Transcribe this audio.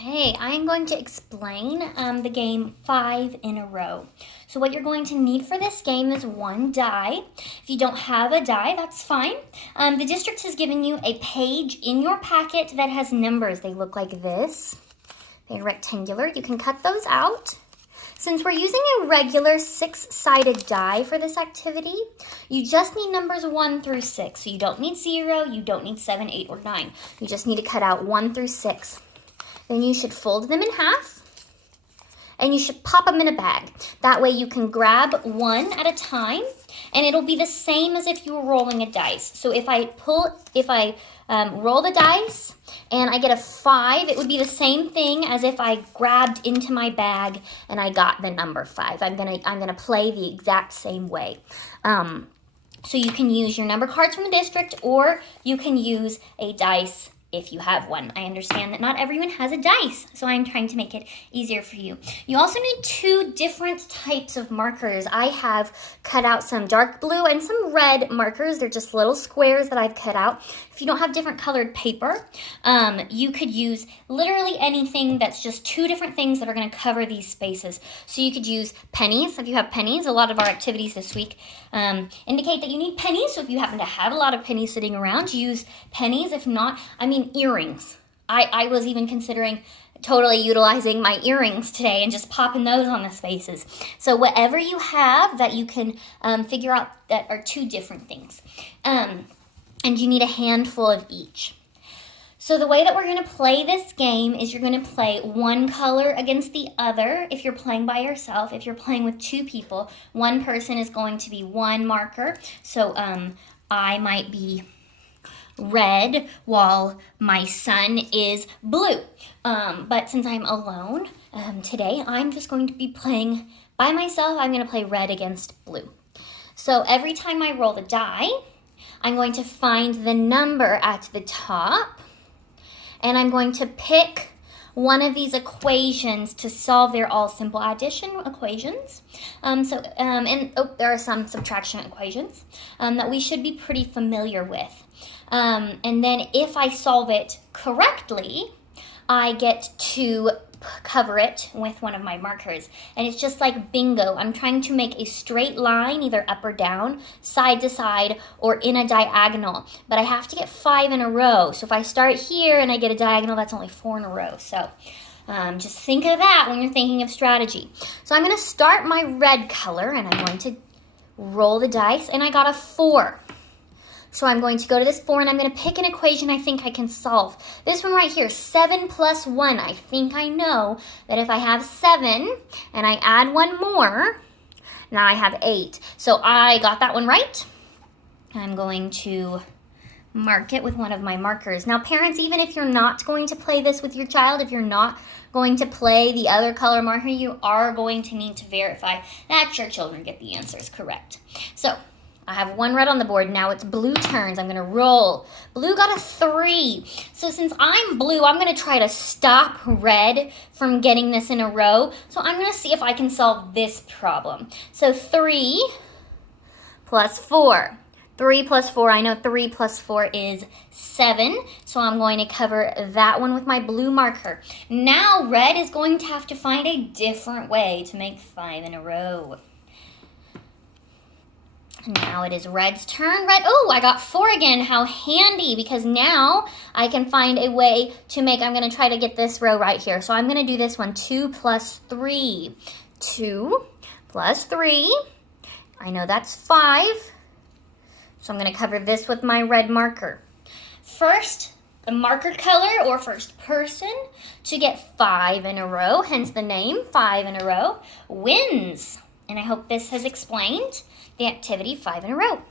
Okay, I am going to explain the game 5 in a row. So what you're going to need for this game is one die. If you don't have a die, that's fine. The district has given you a page in your packet that has numbers. They look like this. They're rectangular. You can cut those out. Since we're using a regular 6-sided die for this activity, you just need numbers 1 through 6. So you don't need 0, you don't need 7, 8, or 9. You just need to cut out 1 through 6. Then you should fold them in half, and you should pop them in a bag. That way you can grab one at a time, and it'll be the same as if you were rolling a dice. So if I roll the dice and I get a 5, it would be the same thing as if I grabbed into my bag and I got the number 5. I'm gonna play the exact same way. So you can use your number cards from the district, or you can use a dice if you have one. I understand that not everyone has a dice, so I'm trying to make it easier for you. You also need 2 different types of markers. I have cut out some dark blue and some red markers. They're just little squares that I've cut out. If you don't have different colored paper, you could use literally anything that's just 2 different things that are going to cover these spaces. So you could use pennies. If you have pennies, a lot of our activities this week indicate that you need pennies. So if you happen to have a lot of pennies sitting around, use pennies. If not, earrings. I was even considering totally utilizing my earrings today and just popping those on the spaces. So whatever you have that you can figure out that are 2 different things. And you need a handful of each. So the way that we're going to play this game is you're going to play one color against the other if you're playing by yourself. If you're playing with 2 people, one person is going to be one marker. So I might be red while my son is blue. But since I'm alone today, I'm just going to be playing by myself. I'm going to play red against blue. So every time I roll the die, I'm going to find the number at the top, and I'm going to pick one of these equations to solve. They're all simple addition equations. There are some subtraction equations that we should be pretty familiar with. And then if I solve it correctly, I get to cover it with one of my markers. And it's just like bingo. I'm trying to make a straight line, either up or down, side to side, or in a diagonal. But I have to get 5 in a row. So if I start here and I get a diagonal, that's only 4 in a row. So just think of that when you're thinking of strategy. So I'm going to start my red color, and I'm going to roll the dice, and I got a 4. So I'm going to go to this 4, and I'm going to pick an equation I think I can solve. This one right here, 7 plus 1. I think I know that if I have 7 and I add 1 more, now I have 8. So I got that one right. I'm going to mark it with one of my markers. Now, parents, even if you're not going to play this with your child, if you're not going to play the other color marker, you are going to need to verify that your children get the answers correct. So I have 1 red on the board. Now it's blue turns. I'm going to roll. Blue got a 3. So since I'm blue, I'm going to try to stop red from getting this in a row. So I'm going to see if I can solve this problem. So 3 plus 4. 3 plus 4, I know 3 plus 4 is 7. So I'm going to cover that one with my blue marker. Now red is going to have to find a different way to make 5 in a row. Now it is red's turn. Red, oh, I got 4 again. How handy, because now I can find a way to make, I'm going to try to get this row right here. So I'm going to do this one, 2 plus 3. 2 plus 3. I know that's 5. So I'm going to cover this with my red marker. First, the marker color, or first person to get 5 in a row, hence the name, 5 in a row, wins. And I hope this has explained the activity 5 in a row.